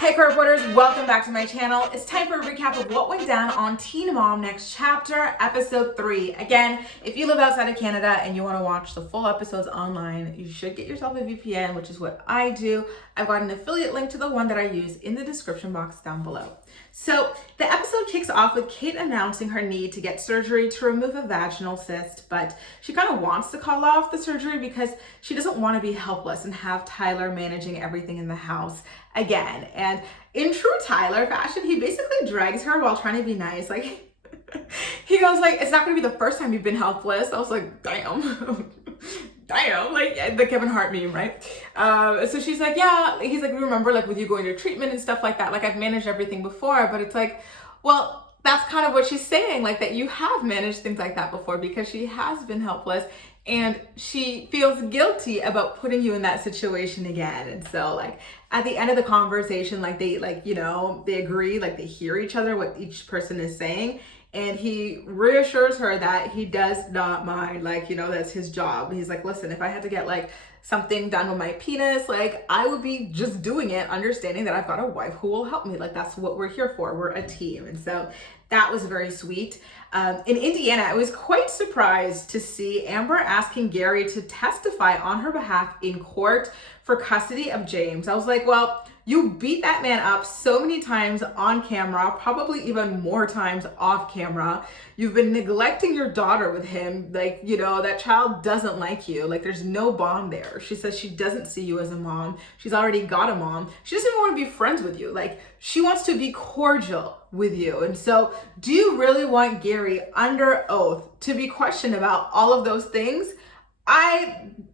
Hey reporters, welcome back to my channel. It's time for a recap of what went down on Teen Mom Next Chapter, episode 3. Again, if you live outside of Canada and you want to watch the full episodes online, you should get yourself a VPN, which is what I do. I've got an affiliate link to the one that I use in the description box down below. So the episode kicks off with Kate announcing her need to get surgery to remove a vaginal cyst, but she kind of wants to call off the surgery because she doesn't want to be helpless and have Tyler managing everything in the house again. And in true Tyler fashion, he basically drags her while trying to be nice. Like, he goes like, it's not going to be the first time you've been helpless. I was like, damn. Damn, like the Kevin Hart meme, right? So she's like, yeah, he's like, remember like with you going to treatment and stuff like that, like I've managed everything before, but it's like, well, that's kind of what she's saying, like that you have managed things like that before because she has been helpless and she feels guilty about putting you in that situation again. And so like at the end of the conversation, like they like, you know, they agree, like they hear each other, what each person is saying. And he reassures her that he does not mind, like, you know, that's his job. He's like, listen, if I had to get like something done with my penis, like I would be just doing it, understanding that I've got a wife who will help me. Like that's what we're here for. We're a team. And so that was very sweet. In Indiana, I was quite surprised to see Amber asking Gary to testify on her behalf in court for custody of James. I was like, well, you beat that man up so many times on camera, probably even more times off camera. You've been neglecting your daughter with him. Like, you know, that child doesn't like you. Like, there's no bond there. She says she doesn't see you as a mom. She's already got a mom. She doesn't even want to be friends with you. Like, she wants to be cordial with you. And so, do you really want Gary under oath to be questioned about all of those things?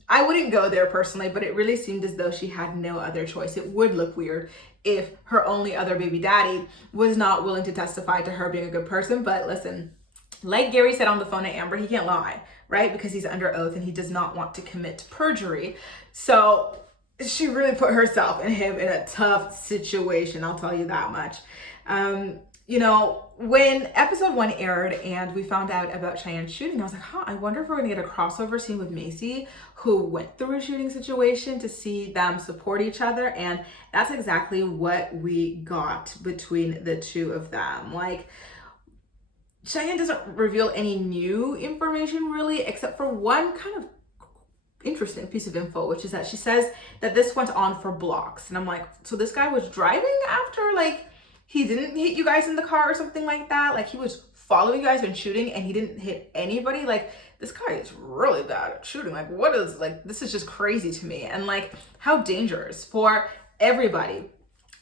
I wouldn't go there personally, but it really seemed as though she had no other choice. It would look weird if her only other baby daddy was not willing to testify to her being a good person. But listen, like Gary said on the phone to Amber, he can't lie, right? Because he's under oath and he does not want to commit perjury. So she really put herself and him in a tough situation, I'll tell you that much. You know, when episode 1 aired and we found out about Cheyenne's shooting, I was like, I wonder if we're gonna get a crossover scene with Maci, who went through a shooting situation, to see them support each other. And that's exactly what we got between the two of them. Like, Cheyenne doesn't reveal any new information really, except for one kind of interesting piece of info, which is that she says that this went on for blocks. And I'm like, so this guy was driving after, like, he didn't hit you guys in the car or something like that? Like, he was following you guys and shooting and he didn't hit anybody? Like, this guy is really bad at shooting. Like, what is, like, this is just crazy to me. And like, how dangerous for everybody.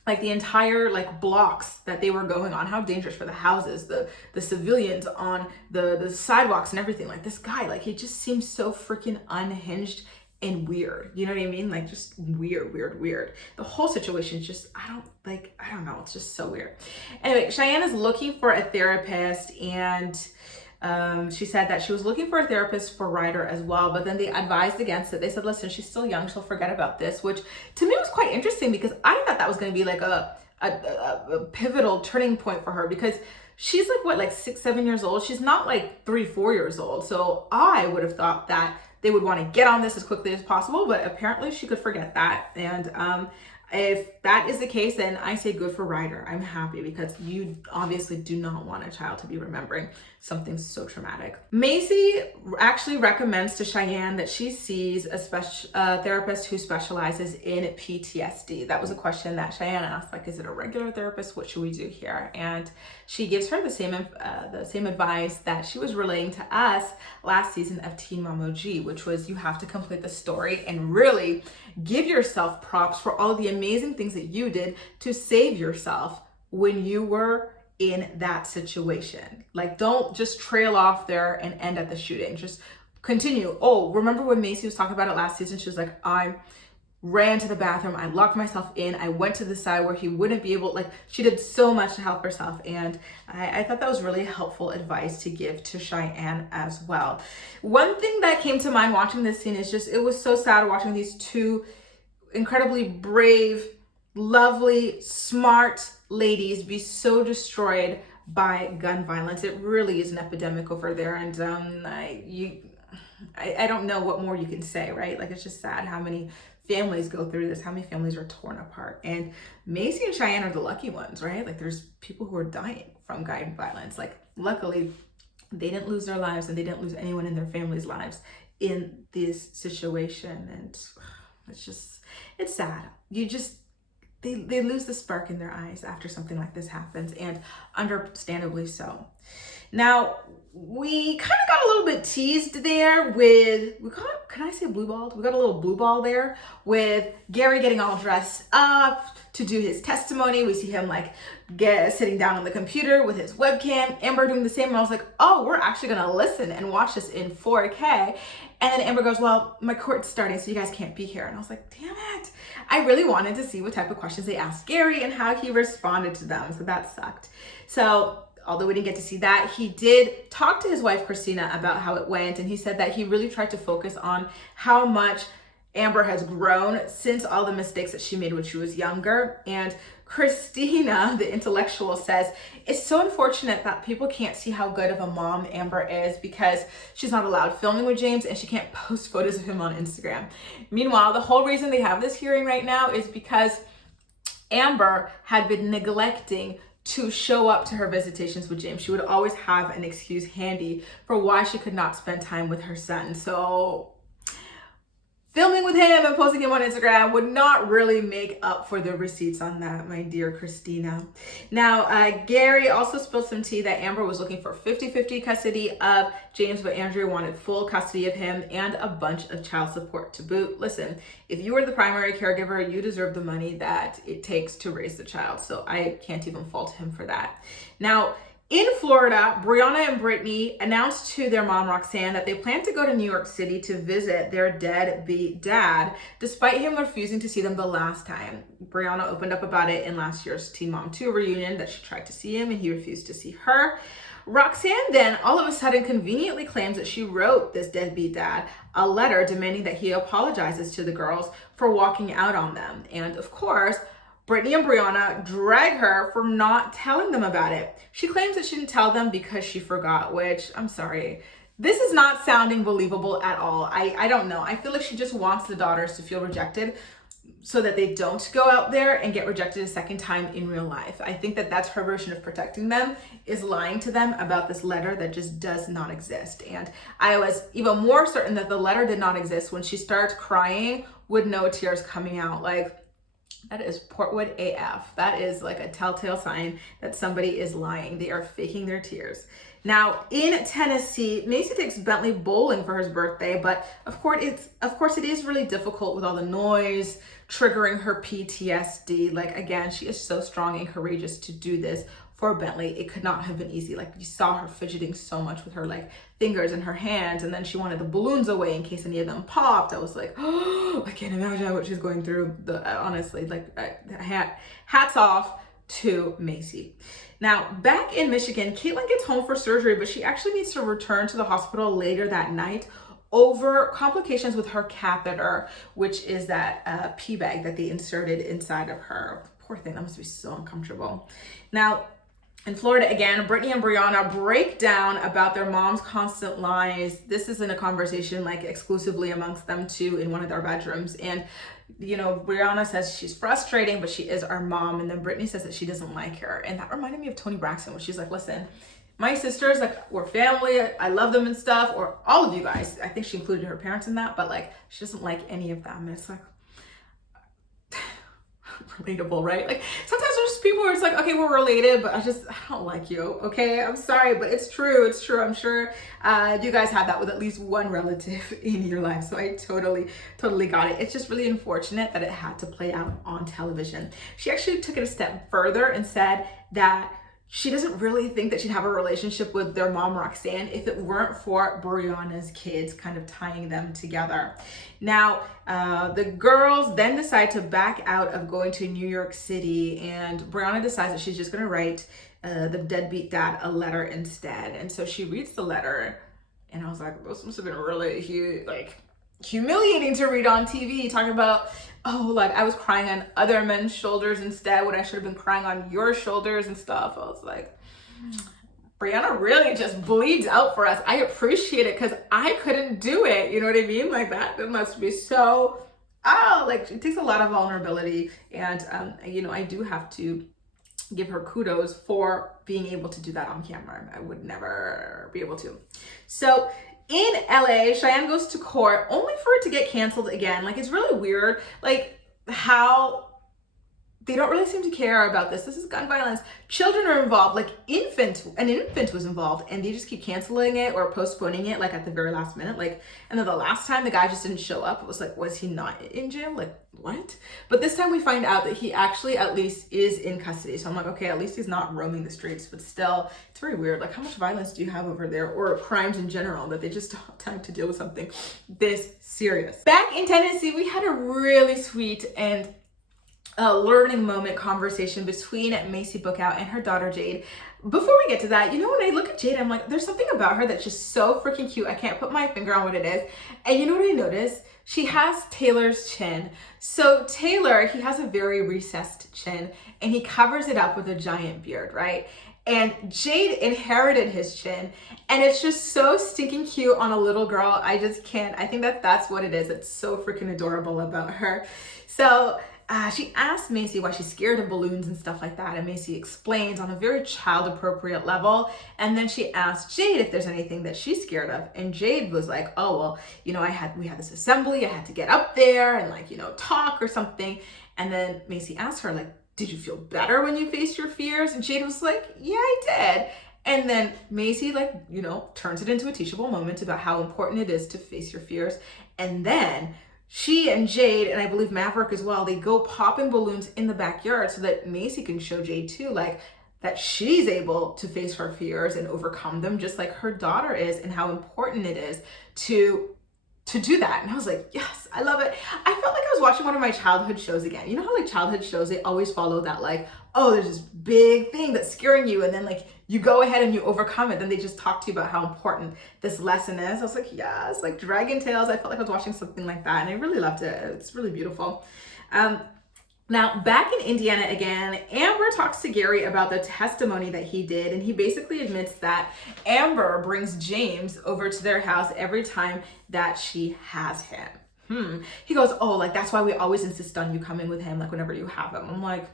Like the entire like blocks that they were going on, how dangerous for the houses, the civilians on the sidewalks and everything. Like, this guy, like, he just seems so freaking unhinged and weird. You know what I mean? Like, just weird. The whole situation is just, I don't know. It's just so weird. Anyway, Cheyenne is looking for a therapist, and she said that she was looking for a therapist for Ryder as well, but then they advised against it. They said, listen, she's still young, she'll forget about this, which to me was quite interesting because I thought that was going to be like a pivotal turning point for her, because she's like, what, like 6-7 years old? She's not like 3-4 years old. So I would have thought that they would want to get on this as quickly as possible, but apparently she could forget that. And if that is the case, then I say good for Ryder. I'm happy, because you obviously do not want a child to be remembering something so traumatic. Maci actually recommends to Cheyenne that she sees a therapist who specializes in PTSD. That was a question that Cheyenne asked, like, is it a regular therapist? What should we do here? And she gives her the same advice that she was relaying to us last season of Teen Mom OG, which was you have to complete the story and really give yourself props for all of the amazing things that you did to save yourself when you were in that situation. Like, don't just trail off there and end at the shooting. Just continue. Oh, remember when Maci was talking about it last season? She was like, I ran to the bathroom, I locked myself in, I went to the side where he wouldn't be able, like, she did so much to help herself. And I thought that was really helpful advice to give to Cheyenne as well. One thing that came to mind watching this scene is just, it was so sad watching these two incredibly brave, lovely, smart ladies be so destroyed by gun violence. It really is an epidemic over there. And I don't know what more you can say, right? Like, it's just sad how many families go through this, how many families are torn apart. And Maci and Cheyenne are the lucky ones, right? Like, there's people who are dying from gun violence. Like, luckily, they didn't lose their lives and they didn't lose anyone in their family's lives in this situation. And it's sad. They lose the spark in their eyes after something like this happens, and understandably so. Now, we kind of got a little bit teased there with, can I say blue balled? We got a little blue ball there with Gary getting all dressed up to do his testimony. We see him like sitting down on the computer with his webcam. Amber doing the same. And I was like, oh, we're actually going to listen and watch this in 4K. And then Amber goes, well, my court's starting, so you guys can't be here. And I was like, damn it. I really wanted to see what type of questions they asked Gary and how he responded to them. So that sucked. So although we didn't get to see that, he did talk to his wife, Christina, about how it went. And he said that he really tried to focus on how much Amber has grown since all the mistakes that she made when she was younger. And Christina, the intellectual, says, it's so unfortunate that people can't see how good of a mom Amber is because she's not allowed filming with James and she can't post photos of him on Instagram. Meanwhile, the whole reason they have this hearing right now is because Amber had been neglecting to show up to her visitations with James. She would always have an excuse handy for why she could not spend time with her son. So filming with him and posting him on Instagram would not really make up for the receipts on that, my dear Christina. Now, Gary also spilled some tea that Amber was looking for 50-50 custody of James, but Andrea wanted full custody of him and a bunch of child support to boot. Listen, if you are the primary caregiver, you deserve the money that it takes to raise the child. So I can't even fault him for that. Now, in Florida, Brianna and Brittany announced to their mom, Roxanne, that they plan to go to New York City to visit their deadbeat dad, despite him refusing to see them the last time. Brianna opened up about it in last year's Teen Mom 2 reunion, that she tried to see him and he refused to see her. Roxanne then all of a sudden conveniently claims that she wrote this deadbeat dad a letter demanding that he apologizes to the girls for walking out on them. And of course, Brittany and Brianna drag her for not telling them about it. She claims that she didn't tell them because she forgot, which, I'm sorry, this is not sounding believable at all. I don't know. I feel like she just wants the daughters to feel rejected so that they don't go out there and get rejected a second time in real life. I think that that's her version of protecting them, is lying to them about this letter that just does not exist. And I was even more certain that the letter did not exist when she starts crying with no tears coming out. Like, that is Portwood AF. That is like a telltale sign that somebody is lying. They are faking their tears. Now, in Tennessee, Maci takes Bentley bowling for his birthday, but of course it is really difficult with all the noise triggering her PTSD. Like, again, she is so strong and courageous to do this for Bentley. It could not have been easy. Like, you saw her fidgeting so much with her like fingers and her hands, and then she wanted the balloons away in case any of them popped. I was like, oh, I can't imagine what she's going through. Honestly, like, hats off to Maci. Now, back in Michigan, Catelynn gets home for surgery, but she actually needs to return to the hospital later that night over complications with her catheter, which is that pee bag that they inserted inside of her. Poor thing, that must be so uncomfortable. Now, in Florida again, Brittany and Brianna break down about their mom's constant lies. This isn't a conversation like exclusively amongst them two in one of their bedrooms. And, you know, Brianna says she's frustrating, but she is our mom. And then Brittany says that she doesn't like her. And that reminded me of Toni Braxton, where she's like, listen, my sisters, like, we're family. I love them and stuff. Or all of you guys. I think she included her parents in that, but like, she doesn't like any of them. And it's like, relatable, right? Like, sometimes there's people where it's like, okay, we're related, but I don't like you, okay? I'm sorry, but it's true. I'm sure you guys have that with at least one relative in your life. So I totally got it. It's just really unfortunate that it had to play out on television. She actually took it a step further and said that she doesn't really think that she'd have a relationship with their mom, Roxanne, if it weren't for Brianna's kids kind of tying them together. Now, the girls then decide to back out of going to New York City, and Brianna decides that she's just going to write the deadbeat dad a letter instead. And so she reads the letter, and I was like, this must have been really humiliating to read on TV, talking about, oh, like, I was crying on other men's shoulders instead when I should have been crying on your shoulders and stuff. I was like, Brianna really just bleeds out for us. I appreciate it because I couldn't do it. You know what I mean? Like that must be so, like it takes a lot of vulnerability. And, you know, I do have to give her kudos for being able to do that on camera. I would never be able to. So in LA, Cheyenne goes to court only for it to get canceled again. Like, it's really weird, like how they don't really seem to care about this. This is gun violence. Children are involved, like an infant was involved, and they just keep canceling it or postponing it, like at the very last minute. Like, and then the last time the guy just didn't show up, it was like, was he not in jail? Like, what? But this time we find out that he actually at least is in custody. So I'm like, okay, at least he's not roaming the streets, but still, it's very weird. Like, how much violence do you have over there, or crimes in general, that they just don't have time to deal with something this serious? Back in Tennessee, we had a really sweet and learning moment conversation between Maci Bookout and her daughter Jade. Before we get to that, you know, when I look at Jade, I'm like, there's something about her that's just so freaking cute. I can't put my finger on what it is. And you know what I noticed? She has Taylor's chin. So Taylor, he has a very recessed chin, and he covers it up with a giant beard, right? And Jade inherited his chin, and it's just so stinking cute on a little girl. I just can't. I think that's what it is. It's so freaking adorable about her. So she asked Maci why she's scared of balloons and stuff like that, and Maci explains on a very child-appropriate level. And then she asked Jade if there's anything that she's scared of, and Jade was like, oh, well, you know, we had this assembly, I had to get up there and, like, you know, talk or something. And then Maci asked her, like, did you feel better when you faced your fears? And Jade was like, yeah, I did. And then Maci, like, you know, turns it into a teachable moment about how important it is to face your fears. And then she and Jade, and I believe Maverick as well, they go popping balloons in the backyard so that Maci can show Jade too, like, that she's able to face her fears and overcome them just like her daughter is, and how important it is to do that. And I was like, yes, I love it. I felt like I was watching one of my childhood shows again. You know how, like, childhood shows, they always follow that, like, oh, there's this big thing that's scaring you, and then, like, you go ahead and you overcome it. Then they just talk to you about how important this lesson is. I was like, yes, like Dragon Tales. I felt like I was watching something like that, and I really loved it. It's really beautiful. Now, back in Indiana again, Amber talks to Gary about the testimony that he did, and he basically admits that Amber brings James over to their house every time that she has him. He goes, oh, like, that's why we always insist on you coming with him, like, whenever you have him. I'm like,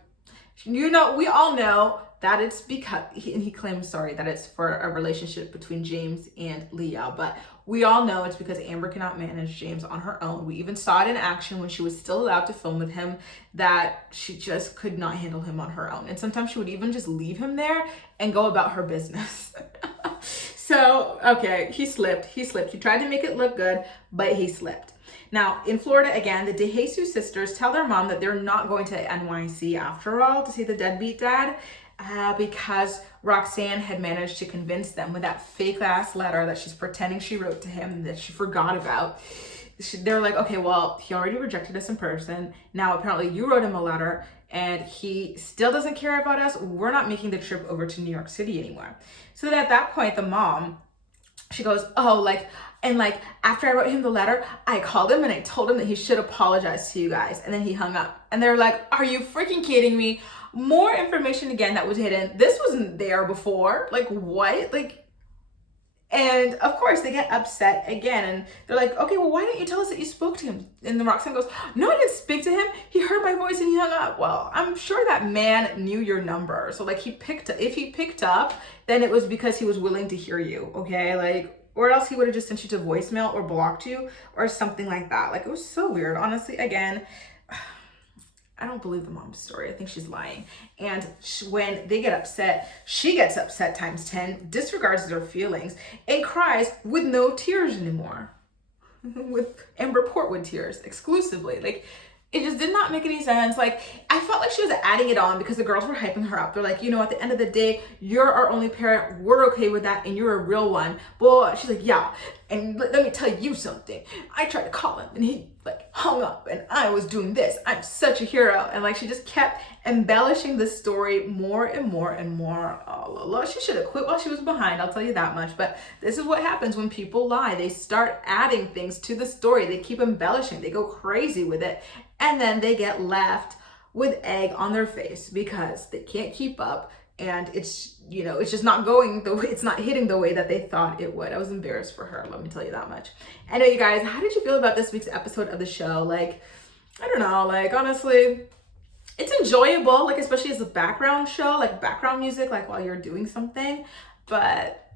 you know, we all know that it's because, he claims, sorry, that it's for a relationship between James and Leah, but we all know it's because Amber cannot manage James on her own. We even saw it in action when she was still allowed to film with him, that she just could not handle him on her own. And sometimes she would even just leave him there and go about her business. So, okay, he slipped. He tried to make it look good, but he slipped. Now, in Florida, again, the Dejesus sisters tell their mom that they're not going to NYC after all to see the deadbeat dad, because Roxanne had managed to convince them with that fake ass letter that she's pretending she wrote to him that she forgot about. They're like, okay, well, he already rejected us in person. Now, apparently you wrote him a letter and he still doesn't care about us. We're not making the trip over to New York City anymore. So that at that point, the mom, she goes, oh, like, and like, after I wrote him the letter, I called him and I told him that he should apologize to you guys. And then he hung up. And they're like, are you freaking kidding me? More information again that was hidden. This wasn't there before. Like, what? Like, and of course they get upset again. And they're like, okay, well, why didn't you tell us that you spoke to him? And then Roxanne goes, no, I didn't speak to him. He heard my voice and he hung up. Well, I'm sure that man knew your number. So like, if he picked up, then it was because he was willing to hear you. Okay. Like, or else he would have just sent you to voicemail or blocked you or something like that. Like, it was so weird. Honestly, again, I don't believe the mom's story. I think she's lying. And when they get upset, she gets upset times 10, disregards their feelings, and cries with no tears anymore. With Amber Portwood tears exclusively. Like, it just did not make any sense. Like, I felt like she was adding it on because the girls were hyping her up. They're like, you know, at the end of the day, you're our only parent. We're okay with that, and you're a real one. Well, she's like, yeah. And let me tell you something. I tried to call him, and he like hung up, and I was doing this. I'm such a hero. And like, she just kept embellishing the story more and more and more. Oh, she should have quit while she was behind. I'll tell you that much. But this is what happens when people lie. They start adding things to the story. They keep embellishing. They go crazy with it. And then they get left with egg on their face because they can't keep up and it's, you know, it's just not going the way, it's not hitting the way that they thought it would. I was embarrassed for her, let me tell you that much. Anyway, you guys, how did you feel about this week's episode of the show? Like, I don't know, like, honestly, it's enjoyable, like, especially as a background show, like background music, like while you're doing something, but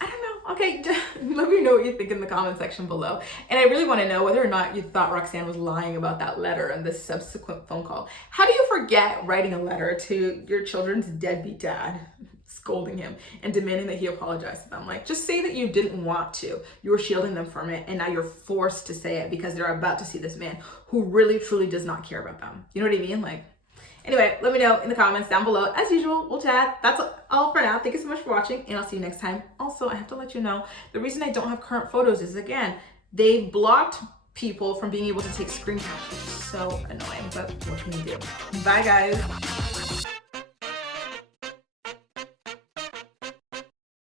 I don't know. Okay, let me know what you think in the comment section below. And I really want to know whether or not you thought Roxanne was lying about that letter and the subsequent phone call. How do you forget writing a letter to your children's deadbeat dad, scolding him and demanding that he apologize to them? Like, just say that you didn't want to. You were shielding them from it, and now you're forced to say it because they're about to see this man who really, truly does not care about them. You know what I mean? Like, anyway, let me know in the comments down below. As usual, we'll chat. That's all for now. Thank you so much for watching, and I'll see you next time. Also, I have to let you know, the reason I don't have current photos is, again, they blocked people from being able to take screen captures. So annoying, but what can you do? Bye, guys.